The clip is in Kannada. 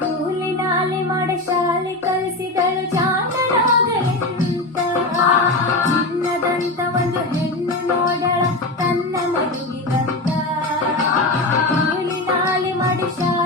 ಕೂಲಿ ನಾಲಿ ಮಾಡಿ ಶಾಲೆ ಕಲಿಸಿದಳು ಜಾಣಳಾಗಲೆಂತ. ಚಿನ್ನದಂತ ಒಂದು ಹೆಣ್ಣು ನೋಡಳ ತನ್ನ ಮಗುವಿಗಂತ. ಕೂಲಿ ನಾಲಿ ಮಾಡಿ ಶಾಲೆ